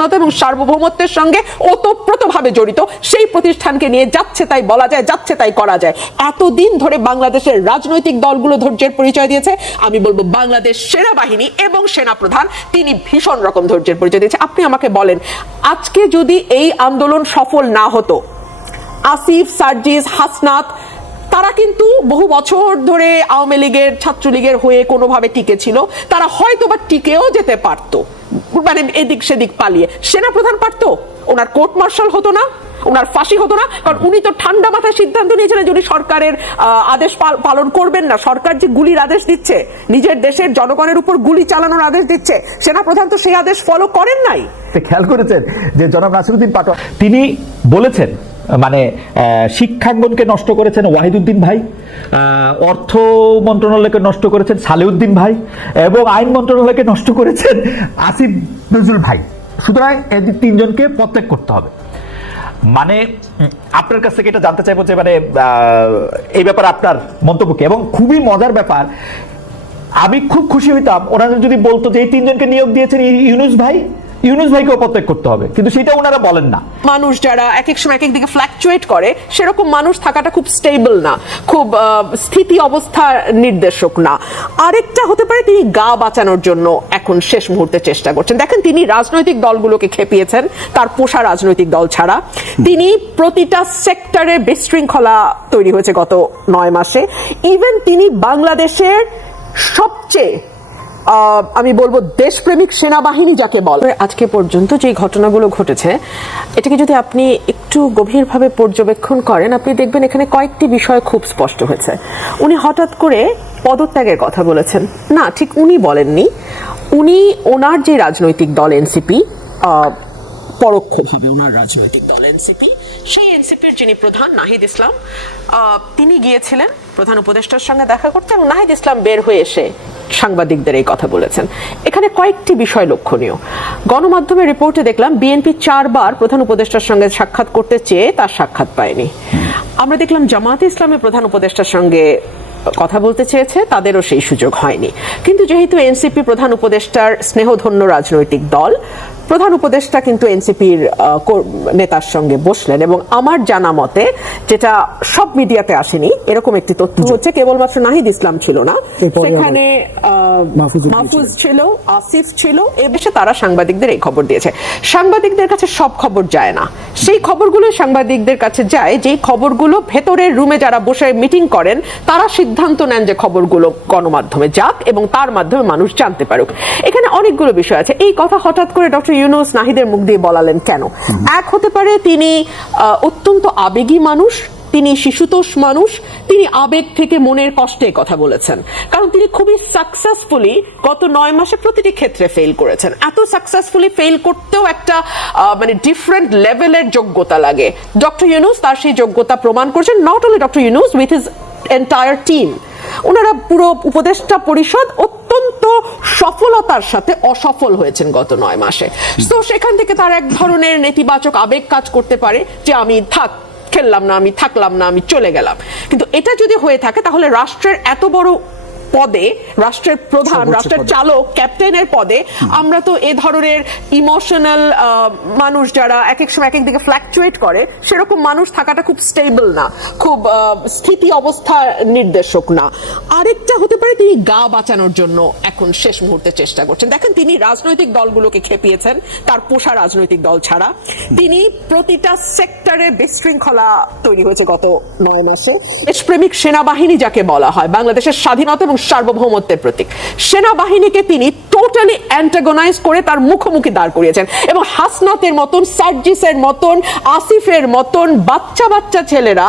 স্বাধীনতা এবং সার্বভৌমত্বের সঙ্গে ওতপ্রোতভাবে জড়িত। সেই প্রতিষ্ঠানকে নিয়ে যাচ্ছে তাই বলা যায়, যাচ্ছে তাই করা যায়। এতদিন ধরে বাংলাদেশের রাজনৈতিক দলগুলো ধৈর্যের পরিচয় দিয়েছে। আমি বলব বাংলাদেশ সেনাবাহিনী এবং সেনাপ্রধান, তিনি ভীষণ রকম ধৈর্যের পরিচয় দিয়েছে। আপনি আমাকে বলেন, আজকে যদি এই আন্দোলন সফল না হতো, আসিফ, সার্জিস, হাসনাত, তারা কিন্তু বহু বছর ধরে আওয়ামী লীগের, ছাত্রলীগের হয়ে কোনোভাবে টিকে ছিল। তারা হয়তো বা টিকেও যেতে পারতো। মানে এদিক সেদিক পালিয়ে। সেনাপ্রধান পারতো? ওনার কোর্ট মার্শাল হতো না? ওনার ফাঁসি হতো না? কারণ উনি তো ঠান্ডা মাথায় সিদ্ধান্ত নিয়েছিলেন যে উনি সরকারের আদেশ পালন করবেন না। সরকার যে গুলির আদেশ দিচ্ছে, নিজের দেশের জনগণের উপর গুলি চালানোর আদেশ দিচ্ছে, সেনাপ্রধান তো সেই আদেশ ফলো করেন নাই। খেয়াল করেছেন যে জনাব নাসিরুদ্দিন পাটোয়ারি তিনি বলেছেন মানে শিক্ষাঙ্গনকে নষ্ট করেছেন ওয়াহিদুদ্দিন ভাই অর্থ মন্ত্রণালয়কে নষ্ট করেছেন সালেউদ্দিন ভাই, এবং আইন মন্ত্রণালয়কে নষ্ট করেছেন আসিফ নজরুল ভাই। সুতরাং এদের তিনজনকে প্রত্যেক করতে হবে। মানে আপনার কাছ থেকে এটা জানতে চাইব যে মানে এই ব্যাপারে আপনার মন্তব্য কি? এবং খুবই মজার ব্যাপার, আমি খুব খুশি হইতাম, ওনারা যদি বলতো যে এই তিনজনকে নিয়োগ দিয়েছেন ইউনুস ভাই ইউনুস ভাইকেও প্রত্যেক করতে হবে কিন্তু সেটা ওনারা বলেন না। মানুষ যারা এক এক সময় এক এক দিকে ফ্ল্যাকচুয়েট করে সেরকম মানুষ থাকাটা খুব স্টেবল না খুব স্থিতি অবস্থা নির্দেশক না। আরেকটা হতে পারে তিনি গা বাঁচানোর জন্য এখন শেষ মুহূর্তে চেষ্টা করছেন। দেখেন তিনি রাজনৈতিক দলগুলোকে খেপিয়েছেন তার পোষা রাজনৈতিক দল ছাড়া। তিনি প্রতিটা সেক্টরে বিশৃঙ্খলা তৈরি হয়েছে গত নয় মাসে। ইভেন তিনি বাংলাদেশের সবচেয়ে আমি বলব দেশপ্রেমিক সেনাবাহিনী যাকে বলে। আজকে পর্যন্ত যে ঘটনাগুলো ঘটেছে, এটাকে যদি আপনি একটু গভীরভাবে পর্যবেক্ষণ করেন, আপনি দেখবেন এখানে কয়েকটি বিষয় খুব স্পষ্ট হয়েছে। উনি হঠাৎ করে পদত্যাগের কথা বলেছেন। না, ঠিক উনি বলেননি। উনি ওনার যে রাজনৈতিক দল, এনসিপি পরোক্ষভাবে ওনার রাজনৈতিক দল, এনসিপি। সেই এনসিপির যিনি প্রধান, নাহিদ ইসলাম তিনি গিয়েছিলেন প্রধান উপদেষ্টার সঙ্গে দেখা করতে এবং নাহিদ ইসলাম বের হয়ে এসে সাংবাদিকদের এই কথা বলেছেন। এখানে কয়েকটি বিষয় লক্ষণীয়। গণমাধ্যমের রিপোর্টে দেখলাম বিএনপি চারবার প্রধান উপদেষ্টার সঙ্গে সাক্ষাৎ করতে চেয়ে তার সাক্ষাৎ পায়নি। আমরা দেখলাম জামায়াতে ইসলামের প্রধান উপদেষ্টার সঙ্গে কথা বলতে চেয়েছে তাদেরও সেই সুযোগ হয়নি। কিন্তু যেহেতু এনসিপি প্রধান উপদেষ্টার স্নেহধন্য রাজনৈতিক দল প্রধান উপদেষ্টা কিন্তু এনসিপির নেতার সঙ্গে বসলেন এবং আমার জানা মতে যেটা সব মিডিয়াতে আসেনি এরকম একটি তথ্য হচ্ছে কেবলমাত্র নাহিদ ইসলাম ছিল না। সেখানে মাহফুজ ছিল আসিফ ছিল এ বিষয়ে তারা সাংবাদিকদের এই খবর দিয়েছে। সাংবাদিকদের কাছে সব খবর যায় না। সেই খবরগুলো সাংবাদিকদের কাছে যায় যেই খবরগুলো ভেতরের রুমে যারা বসে মিটিং করেন তারা সিদ্ধান্ত নেন যে খবরগুলো গণমাধ্যমে যাক এবং তার মাধ্যমে মানুষ জানতে পারুক। এখানে অনেকগুলো বিষয় আছে। এই কথা হঠাৎ করে ডক্টর ইউনুস নাহিদের মুখ দিয়ে বলালেন কেন? এক হতে পারে তিনি অত্যন্ত আবেগী মানুষ, তিনি শিশুতোষ মানুষ, তিনি আবেগ থেকে মনের কষ্টে কথা বলেছেন। কারণ তিনি খুবই সাকসেসফুলি গত নয় মাসে প্রতিটি ক্ষেত্রে ফেল করেছেন। এত সাকসেসফুলি ফেল করতেও একটা মানে ডিফারেন্ট লেভেলের যোগ্যতা লাগে। ডক্টর ইউনুস তার সেই যোগ্যতা প্রমাণ করেছেন। Not only doctor Yunus with his entire team ওনারা পুরো উপদেষ্টা পরিষদ অত্যন্ত সফলতার সাথে অসফল হয়েছেন গত নয় মাসে। তো সেখান থেকে তার এক ধরনের নেতিবাচক আবেগ কাজ করতে পারে যে আমি থাক, খেললাম না, আমি থাকলাম না, আমি চলে গেলাম। কিন্তু এটা যদি হয়ে থাকে, তাহলে রাষ্ট্রের এত বড় পদে রাষ্ট্রের প্রধান রাষ্ট্রের চালক ক্যাপ্টেনের পদে আমরা তো এ ধরনের ইমোশনাল মানুষ যারা এক এক সময় এক এক দিকে ফ্ল্যাকচুয়েট করে সেরকম মানুষ থাকাটা খুব স্টেবল না খুব স্থিতি অবস্থা নির্দেশক না। আরেকটা হতে পারে তিনি গা বাঁচানোর জন্য এখন শেষ মুহূর্তে চেষ্টা করছেন। দেখেন তিনি রাজনৈতিক দলগুলোকে খেপিয়েছেন তার পোষা রাজনৈতিক দল ছাড়া। তিনি প্রতিটা সেক্টরে বিশৃঙ্খলা তৈরি হয়েছে গত নয় মাসে। দেশপ্রেমিক সেনাবাহিনী যাকে বলা হয় বাংলাদেশের স্বাধীনতা এবং সার্বভৌমত্বের প্রতীক। সেনাবাহিনীকে তিনি টোটালি অ্যান্টাগোনাইজ করে তার মুখোমুখি দাঁড় করিয়েছেন এবং হাসনাতের মতন, সার্জিসের মতন, আসিফের মতন বাচ্চা বাচ্চা ছেলেরা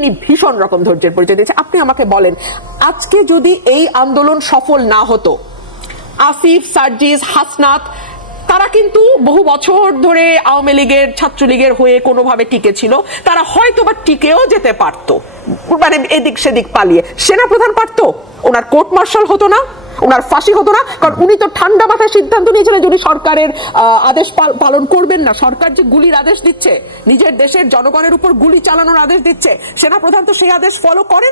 ভীষণ রকম ধৈর্যের পরিচয় দিয়েছে আপনি আমাকে বলেন, আজকে যদি এই আন্দোলন সফল না হতো, আসিফ, সার্জিস, হাসনাত, তারা কিন্তু বহু বছর ধরে আওয়ামী লীগের, ছাত্রলীগের হয়ে কোনোভাবে টিকে ছিল, তারা হয়তো বা টিকেও যেতে পারতো। মানে এদিক সেদিক পালিয়ে। সেনা প্রধান পারতো? ওনার কোর্ট মার্শাল হতো না? ওনার ফাঁসি হতো না, কারণ উনি তো ঠান্ডা মাথায় সিদ্ধান্ত নিয়েছিলেন যদি সরকারের আদেশ পাল- পালন করবেন না। সরকার যে গুলির আদেশ দিচ্ছে, নিজের দেশের জনগণের উপর গুলি চালানোর আদেশ দিচ্ছে, সেনাপ্রধান তো সেই আদেশ ফলো করেন